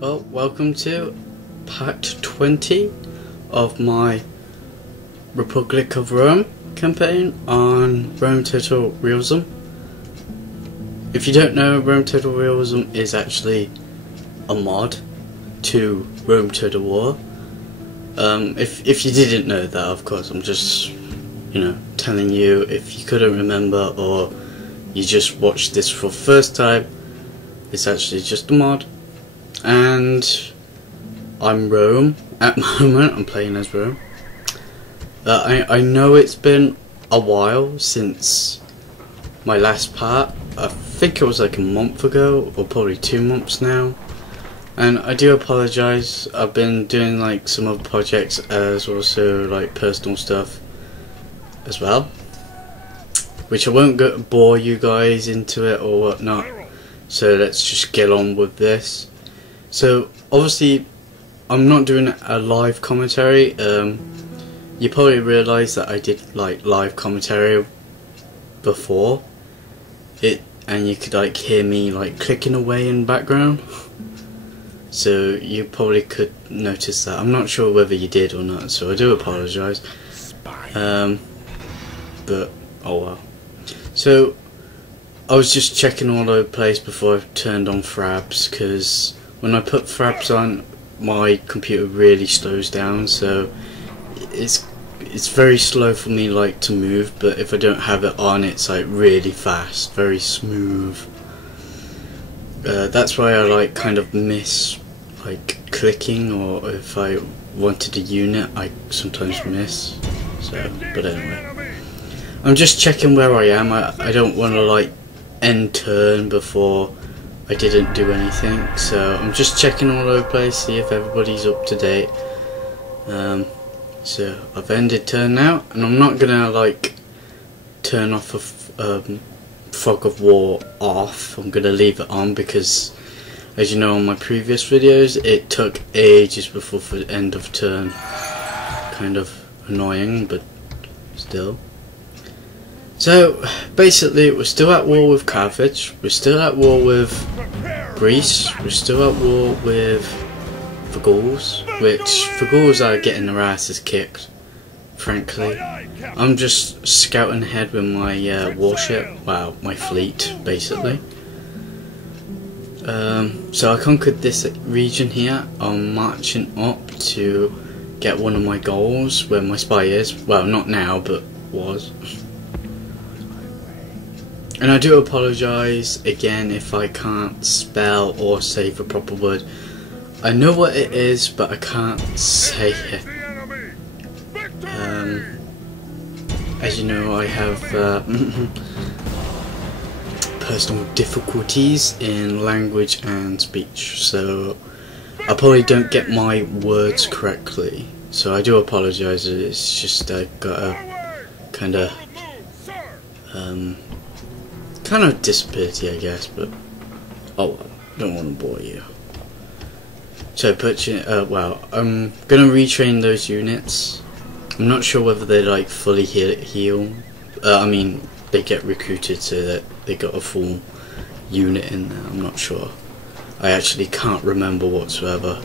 Well, welcome to part 20 of my Republic of Rome campaign on Rome Total Realism. If you don't know, Rome Total Realism is actually a mod to Rome Total War. If you didn't know that, of course, I'm just, telling you if you couldn't remember or you just watched this for the first time. It's actually just a mod. And I'm Rome at the moment. I'm playing as Rome. I know it's been a while since my last part. I think it was like a month ago, or probably 2 months now. And I do apologise. I've been doing like some other projects as also like personal stuff as well, which I won't bore you guys into it or whatnot. So let's just get on with this. So obviously I'm not doing a live commentary. You probably realise that I did like live commentary before it, and you could like hear me like clicking away in the background. So you probably could notice that. I'm not sure whether you did or not, so I do apologise. But oh well. So I was just checking all over the place before I turned on fraps, because when I put fraps on, my computer really slows down, so it's very slow for me like to move, but if I don't have it on, it's like really fast, very smooth. That's why I like kind of miss like clicking, or if I wanted a unit I sometimes miss. So, but anyway, I'm just checking where I am. I don't want to like end turn before I didn't do anything, so I'm just checking all over the place, see if everybody's up to date. So I've ended turn now, and I'm not gonna like turn off fog of war off. I'm gonna leave it on because, as you know, on my previous videos it took ages before the end of turn. Kind of annoying, but still. So basically we're still at war with Carthage, we're still at war with Greece, we're still at war with the Gauls, which the Gauls are getting their asses kicked, frankly. I'm just scouting ahead with my warship, well, my fleet basically. So I conquered this region here. I'm marching up to get one of my goals where my spy is, well, not now, but was. And I do apologise again if I can't spell or say the proper word. I know what it is, but I can't say it. As you know, I have personal difficulties in language and speech, so I probably don't get my words correctly. So I do apologise. It's just I got a kind of disability, I guess, but oh well, don't want to bore you. So well, I'm gonna retrain those units. I'm not sure whether they like fully heal. I mean, they get recruited so that they got a full unit in there. I'm not sure. I actually can't remember whatsoever.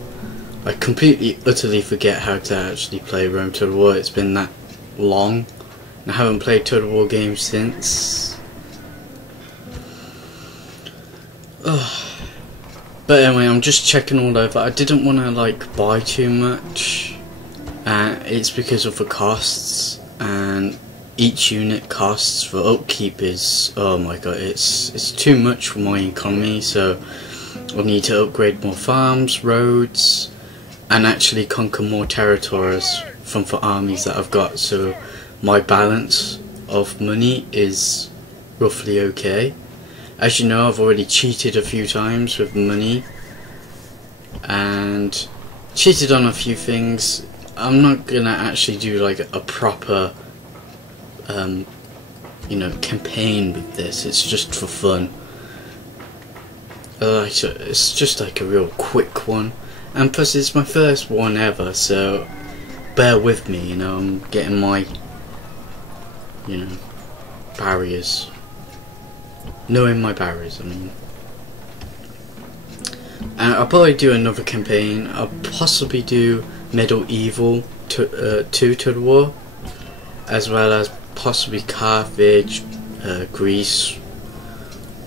I completely, utterly forget how to actually play Rome Total War. It's been that long, and I haven't played Total War games since. But anyway, I'm just checking all over. I didn't want to like buy too much, it's because of the costs, and each unit costs for upkeep is, oh my god, it's too much for my economy. So I need to upgrade more farms, roads, and actually conquer more territories from the armies that I've got, so my balance of money is roughly okay. As you know, I've already cheated a few times with money and cheated on a few things. I'm not gonna actually do like a proper campaign with this. It's just for fun. It's just like a real quick one, and plus it's my first one ever, so bear with me. I'm getting my barriers. Knowing my barriers, I mean. And I'll probably do another campaign. I'll possibly do Medieval to the War, as well as possibly Carthage, Greece,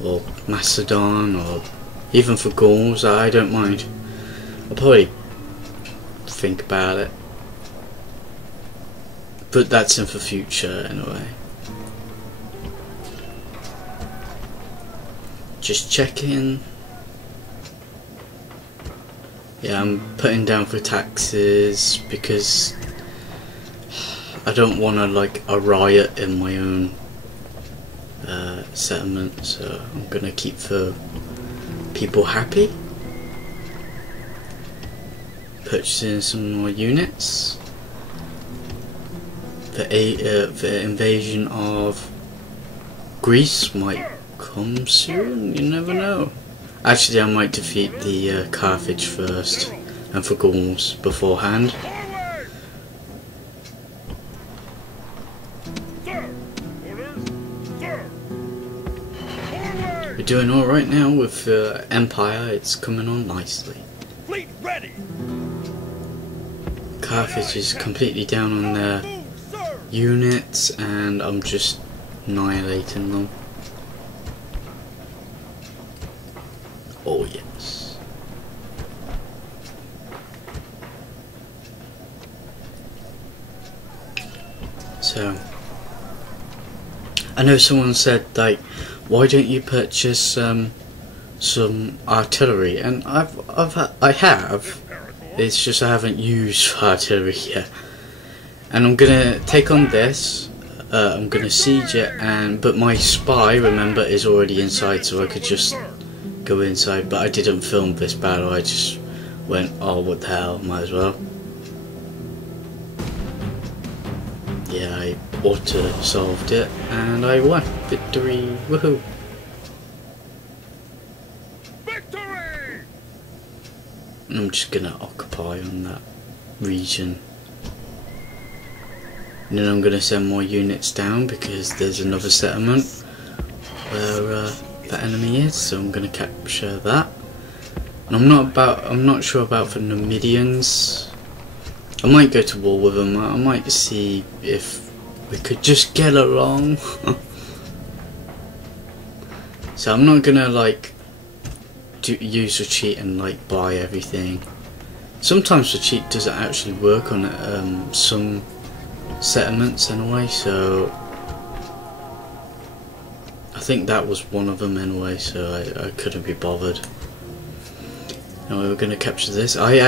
or Macedonia, or even for Gauls. I don't mind. I'll probably think about it, but that's in for future anyway. Just checking. Yeah, I'm putting down for taxes because I don't want to like a riot in my own settlement, so I'm gonna keep the people happy. Purchasing some more units. The invasion of Greece might come soon, you never know. Actually, I might defeat the Carthage first, and for Gauls beforehand. We're doing alright now with the Empire, it's coming on nicely. Fleet ready. Carthage is completely down on their units, and I'm just annihilating them. Oh yes. So I know someone said like, why don't you purchase some artillery? And I have. It's just I haven't used artillery yet. And I'm gonna take on this. I'm gonna siege it, but my spy, remember, is already inside, so I could just go inside. But I didn't film this battle. I just went, oh, what the hell, might as well. Yeah, I auto-solved it, and I won. Victory, woohoo! Victory! And I'm just gonna occupy on that region. And then I'm gonna send more units down because there's another settlement where the enemy is, so I'm gonna capture that. And I'm not sure about the Numidians. I might go to war with them. I might see if we could just get along. So I'm not gonna like use the cheat and like buy everything. Sometimes the cheat doesn't actually work on some settlements anyway, so I think that was one of them anyway, so I couldn't be bothered. Anyway, we're going to capture this. I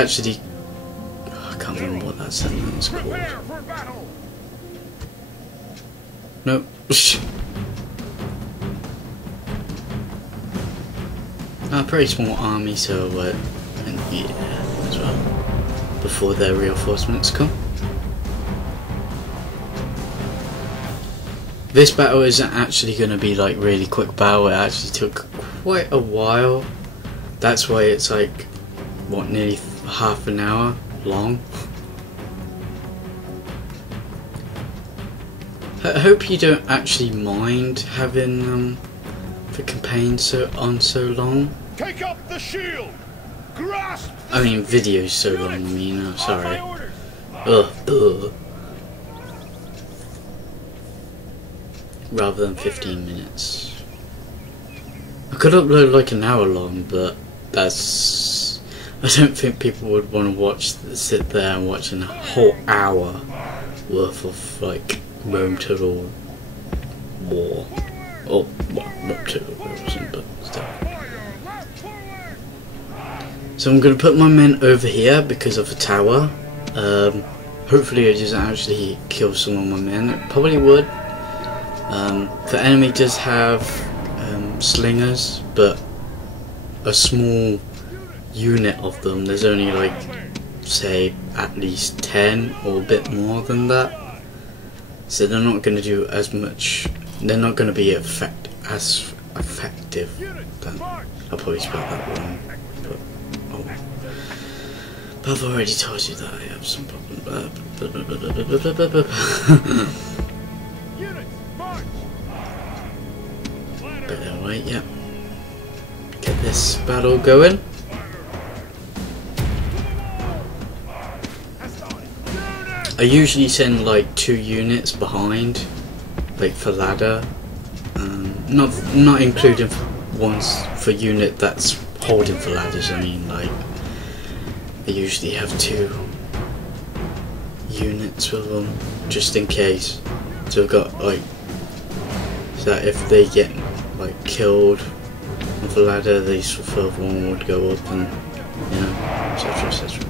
can't remember what that settlement is called. Nope. A pretty small army, so and yeah, as well, before their reinforcements come. This battle isn't actually going to be like really quick battle. It actually took quite a while. That's why it's like, what, nearly half an hour long. I hope you don't actually mind having the campaign so long. Take up the shield. Grasp. I mean, videos so long. I mean, sorry. Ugh. Rather than 15 minutes. I could upload like an hour long, but that's... I don't think people would want to sit there and watch a whole hour worth of like Rome Total War. Or, well, not Total Realism, but still. So I'm going to put my men over here because of the tower. Hopefully it doesn't actually kill some of my men. It probably would. The enemy does have slingers, but a small unit of them. There's only like, say, at least 10 or a bit more than that. So they're not going to do as much. They're not going to be as effective. I'll probably spell that wrong. But, oh. But I've already told you that I have some problems. But anyway, yeah. Get this battle going. I usually send like 2 units behind, like for ladder, not including ones for unit that's holding for ladders. I mean, like I usually have 2 units with them just in case. So I've got like, so that if they get like killed with a ladder, the further one would go up, and you know, etc, etc.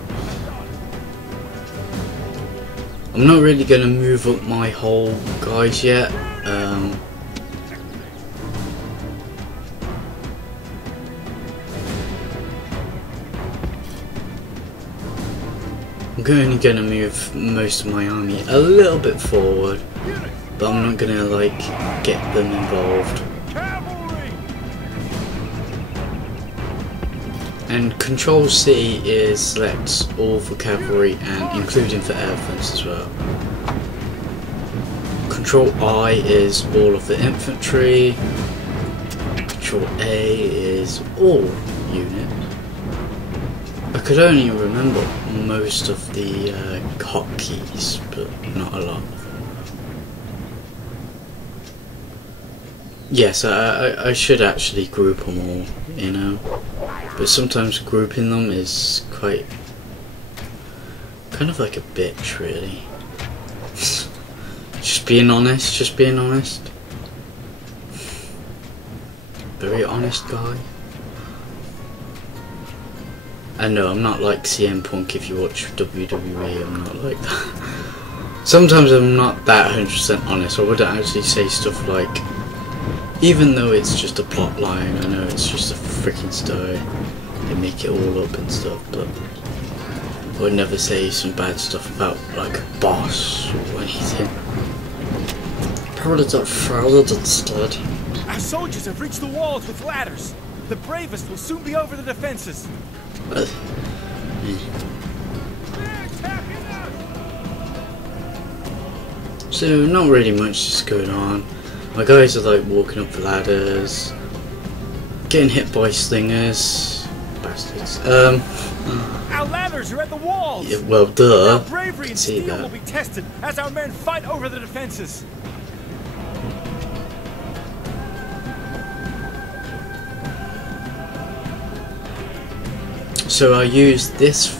I'm not really going to move up my whole guys yet. I'm only going to move most of my army a little bit forward, but I'm not going to like get them involved. And Control C is selects all for cavalry and including for air defense as well. Control I is all of the infantry. Control A is all units. I could only remember most of the hotkeys, but not a lot. Yes, I should actually group them all, you know, but sometimes grouping them is quite kind of like a bitch, really. Just being honest, very honest guy. I know I'm not like CM Punk. If you watch WWE, I'm not like that. Sometimes I'm not that 100% honest. I wouldn't actually say stuff like, even though it's just a plot line, I know it's just a freaking story, they make it all up and stuff, but I would never say some bad stuff about like a boss or anything. Probably got fired instead. Our soldiers have reached the walls with ladders. The bravest will soon be over the defenses. So not really much is going on. My guys are like walking up the ladders, getting hit by slingers, bastards. Our ladders are at the walls. Yeah, well, duh. Our bravery and steel will be tested as our men fight over the defenses. So I use this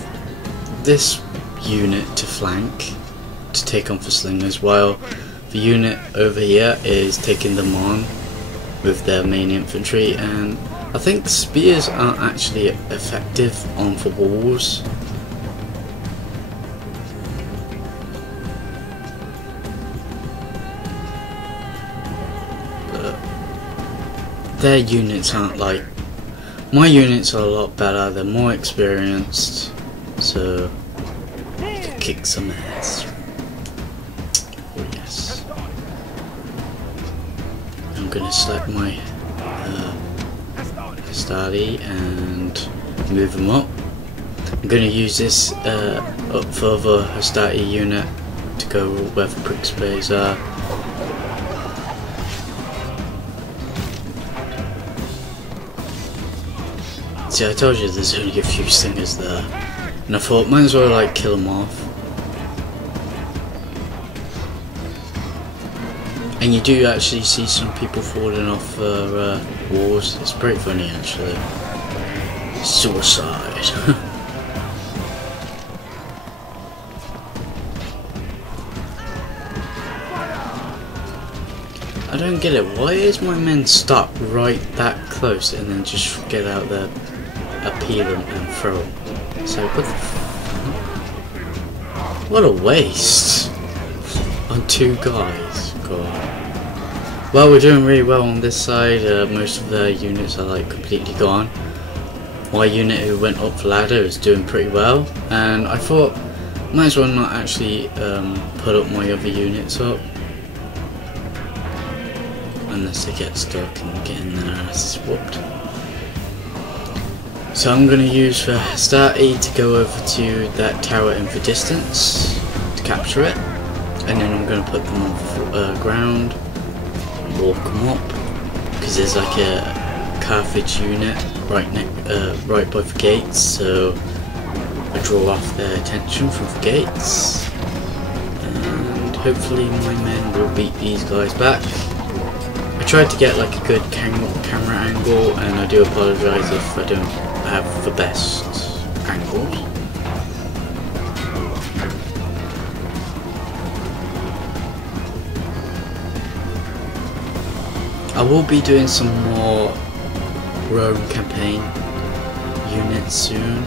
unit to flank, to take on for slingers, while the unit over here is taking them on with their main infantry, and I think spears aren't actually effective on for walls. But their units aren't like, my units are a lot better, they're more experienced, so I can kick some ass. Oh yes. I'm gonna select my Hastati and move them up. I'm gonna use this up further Hastati unit to go where the prick sprays are. See, I told you there's only a few slingers there, and I thought might as well like kill them off. And you do actually see some people falling off walls. It's pretty funny actually. Suicide. I don't get it. Why is my men stuck right that close and then just get out there, appeal them and throw them? It's like, what the f— what a waste on 2 guys. God. Well, we're doing really well on this side. Most of the units are like completely gone. My unit who went up the ladder is doing pretty well, and I thought might as well not actually put up my other units up unless they get stuck and getting their asses whooped. So I'm going to use the Hastati to go over to that tower in the distance to capture it, and then I'm going to put them on the ground and walk them up, because there's like a Carthage unit right by the gates, so I draw off their attention from the gates. hopefully my men will beat these guys back. I tried to get like a good camera angle, and I do apologise if I don't have the best angles. I will be doing some more Rome campaign units soon.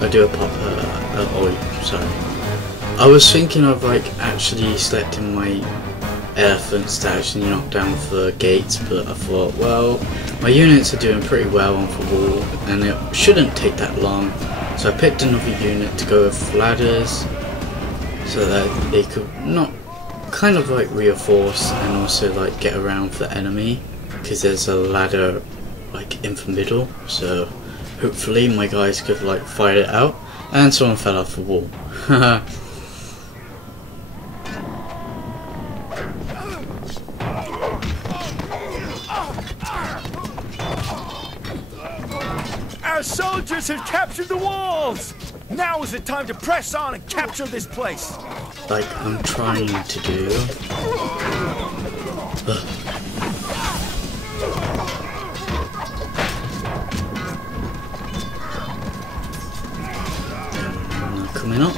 I do sorry. I was thinking of like actually selecting my elephants to actually knock down the gates, but I thought, well, my units are doing pretty well on the wall and it shouldn't take that long, so I picked another unit to go with ladders so that they could not kind of like reinforce and also like get around the enemy, because there's a ladder like in the middle, so hopefully my guys could like fight it out. And someone fell off the wall. Our soldiers have captured the walls! Now is the time to press on and capture this place! Like I'm trying to do. Coming up.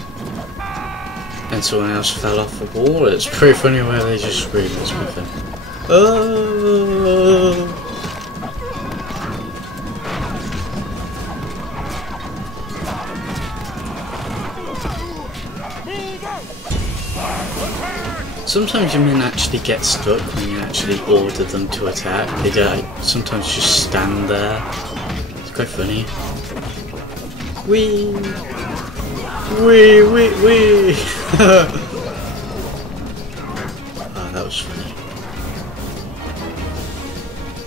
And someone else fell off the wall. It's pretty funny where they just scream at something. Oh! Sometimes your men actually get stuck when you actually order them to attack. They like, sometimes just stand there. It's quite funny. Wee! Wee! Oh, that was funny.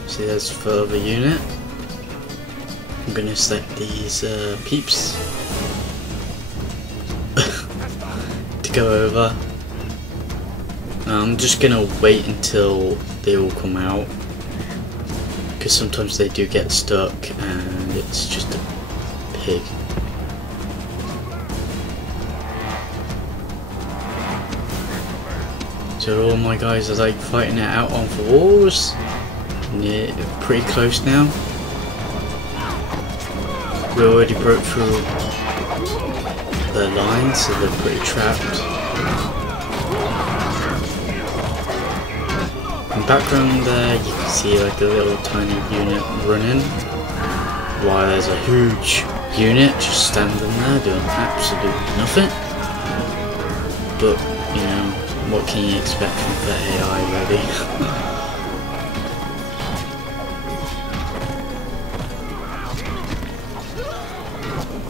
See, there's the other unit. I'm gonna select these peeps to go over. I'm just gonna wait until they all come out, because sometimes they do get stuck and it's just a pig. So all my guys are like fighting it out on the walls. Yeah, pretty close now. We already broke through their lines, so they're pretty trapped. In the background there, you can see like a little tiny unit running, while there's a huge unit just standing there doing absolutely nothing. But you know, what can you expect from the AI, really?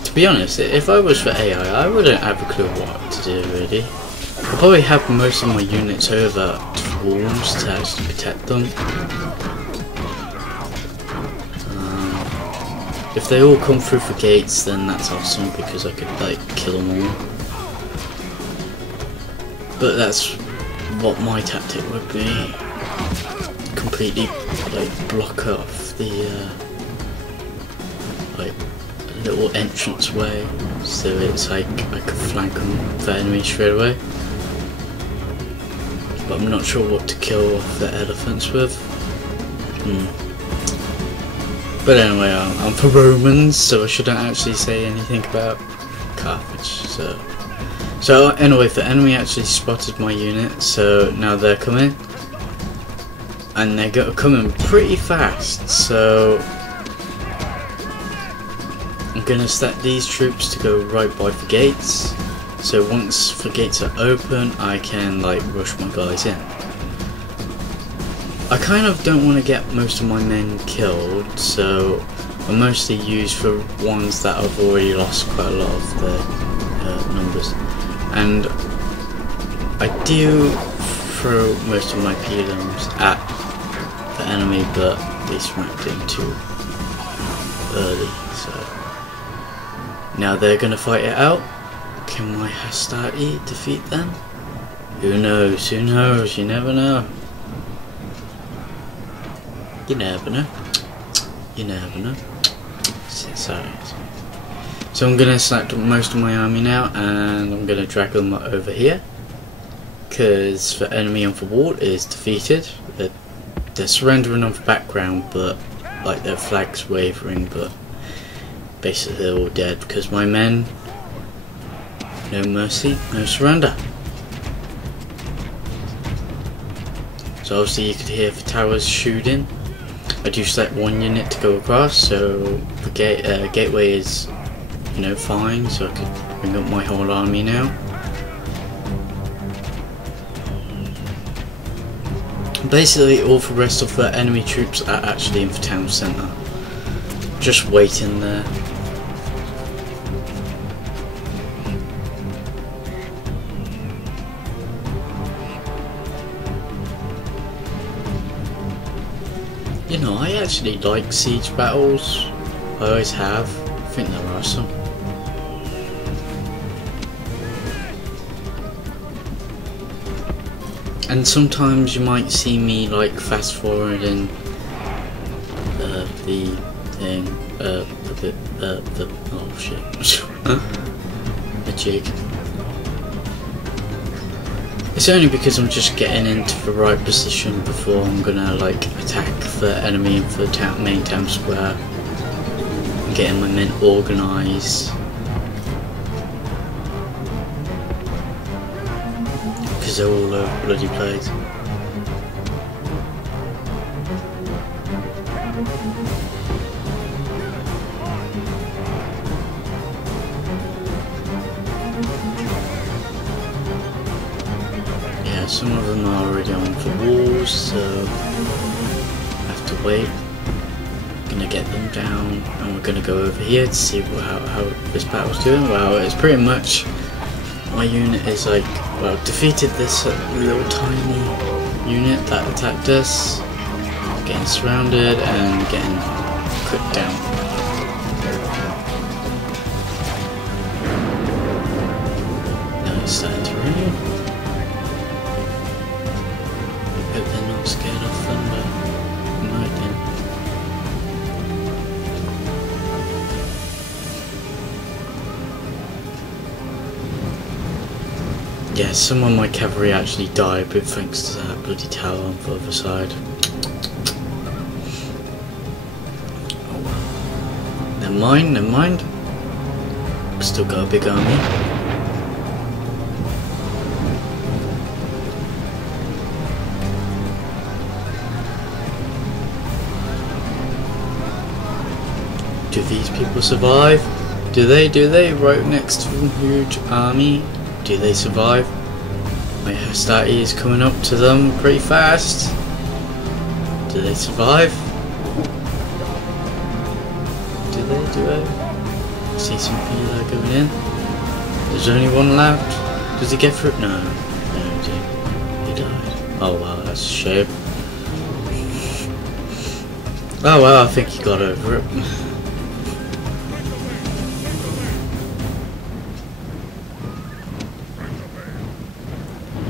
To be honest, if I was for AI, I wouldn't have a clue what to do, really. I'd probably have most of my units over to the walls to actually protect them. If they all come through the gates, then that's awesome, because I could like kill them all. But that's what my tactic would be. Completely like block off the like little entrance way, so it's like I could flank them the enemy straight away. But I'm not sure what to kill off the elephants with. But anyway, I'm for Romans, so I shouldn't actually say anything about Carthage. So anyway, the enemy actually spotted my unit, so now they're coming. And they're coming pretty fast, so I'm gonna set these troops to go right by the gates. So once the gates are open, I can like rush my guys in. I kind of don't want to get most of my men killed, so I mostly use the ones that I've already lost quite a lot of their numbers. And I do throw most of my pilums at the enemy, but they smacked in too early, so now they're gonna fight it out. Can my hastati defeat them? Who knows, who knows, you never know. You never know. You never know. So I'm gonna select most of my army now, and I'm gonna drag them over here, because the enemy on the wall is defeated. They're surrendering on the background, but like their flag's wavering, but basically they're all dead because my men, no mercy, no surrender. So obviously you could hear the towers shooting. I do select one unit to go across, so the gateway is, you know, fine, so I could bring up my whole army now. Basically all the rest of the enemy troops are actually in the town centre, just waiting there. You know, I actually like siege battles. I always have. I think they're awesome. And sometimes you might see me like fast forwarding the thing, oh shit, a jig. It's only because I'm just getting into the right position before I'm gonna like attack the enemy in the main town square. And getting my men organised. Because they're all over bloody place. Yeah, some of them are already on the walls, so I have to wait. I'm gonna get them down, and we're gonna go over here to see how this battle's doing. Well, it's pretty much my unit is like, well, defeated this little tiny unit that attacked us, getting surrounded and getting put down. Now it's starting to rain. Hope they're not scared of thunder and lightning. Yeah, some of my cavalry actually died, but thanks to that bloody tower on the other side. Oh well. Never mind, never mind. Still got a big army. Do these people survive? Do they? Right next to a huge army. Do they survive? My hostility is coming up to them pretty fast. Do they survive? Do they? See some people going in. There's only one left. Does he get through? No, he died. Oh wow, that's a shame. Oh well, I think he got over it.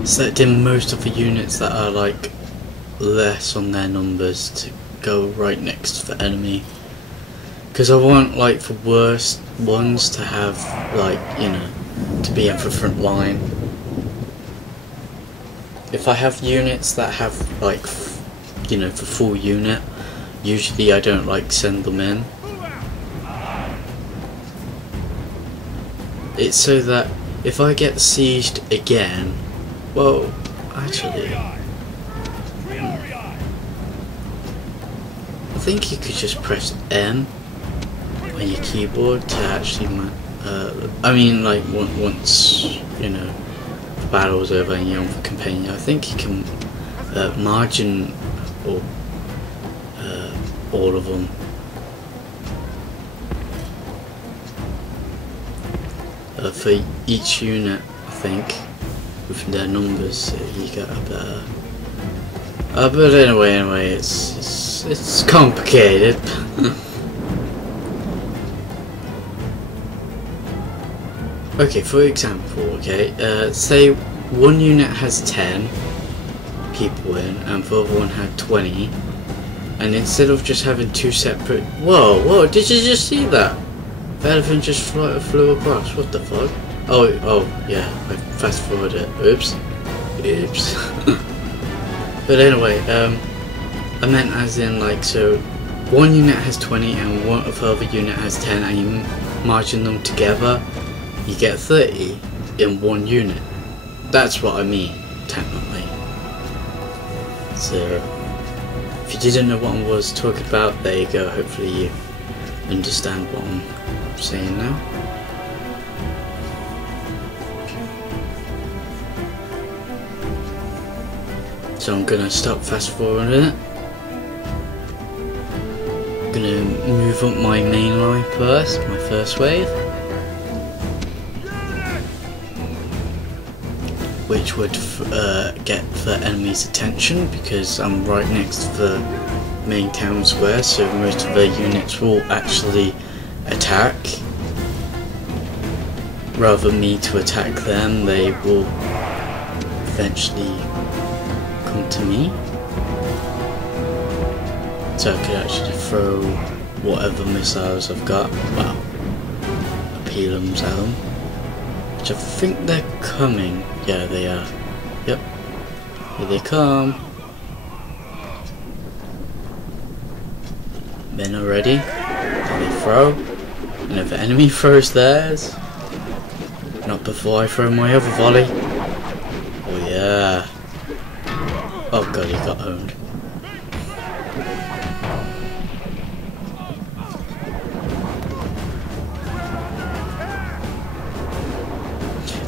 Selecting most of the units that are like less on their numbers to go right next to the enemy, because I want like the worst ones to have like, you know, to be at the front line. If I have units that have like, you know, the full unit, usually I don't like send them in. It's so that if I get sieged again, well, actually, I think you could just press M on your keyboard to actually, I mean, like once, you know, the battle's over and you're on the companion, I think you can margin or all of them. For each unit, I think, with their numbers, so you get a better. But anyway, it's complicated. Okay, for example, okay, say one unit has 10 people in, and the other one had 20, and instead of just having two separate, whoa, did you just see that? The elephant just flew across. What the fuck? Oh, yeah, I fast forwarded it. Oops. Oops. But anyway, I meant as in like, so one unit has 20 and one other unit has 10, and you margin them together, you get 30 in one unit. That's what I mean, technically. So, if you didn't know what I was talking about, there you go. Hopefully you understand what I'm saying now. So I'm gonna stop fast forwarding it. I'm gonna move up my main line first, my first wave, which would get the enemy's attention because I'm right next to the main town square, so most of their units will actually attack. Rather than me to attack them, they will eventually come to me. So I could actually throw whatever missiles I've got, well, appealums at them. Which I think they're coming. Yeah, they are. Yep. Here they come. Men are ready. And they throw. And if the enemy throws theirs, not before I throw my other volley. Oh yeah. Oh god, he got owned.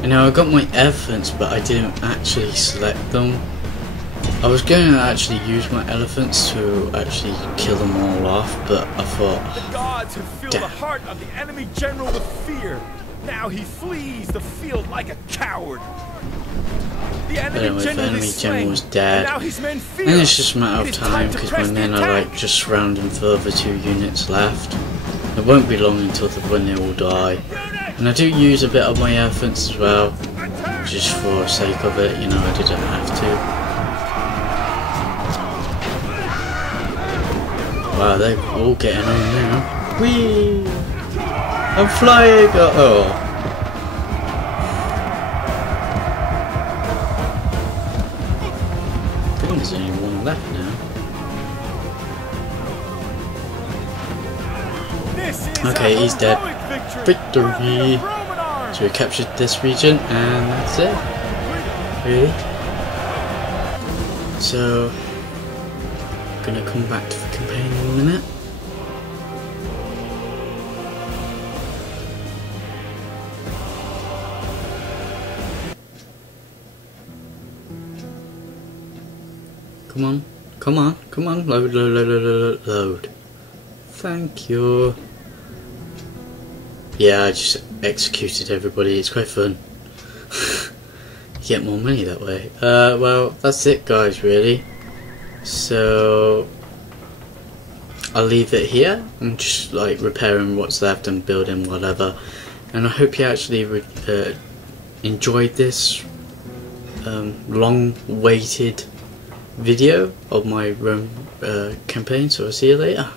And now I got my elephants, but I didn't actually select them. I was going to actually use my elephants to actually kill them all off, but I thought, the gods have filled the heart of the enemy general with fear. Now he flees the field like a coward. The enemy general is slain, was dead, and now his men fear. and it's just a matter of time because my men are like just surrounding the other 2 units left. It won't be long until when they all die. And I do use a bit of my elephants as well, just for the sake of it, you know, I didn't have to. Wow, they're all getting on now. Whee! I'm flying! Oh! I think there's only one left now. Okay, he's dead. Victory! So we captured this region, and that's it. Really? So, I'm gonna come back to the campaign in a minute. Come on, come on, come on, load, load, load, load, load, load. Thank you. Yeah, I just executed everybody, it's quite fun. You get more money that way. Well, that's it guys, really. So, I'll leave it here. I'm just like repairing what's left and building whatever. And I hope you actually enjoyed this long-awaited video of my Rome campaign, so I'll see you later.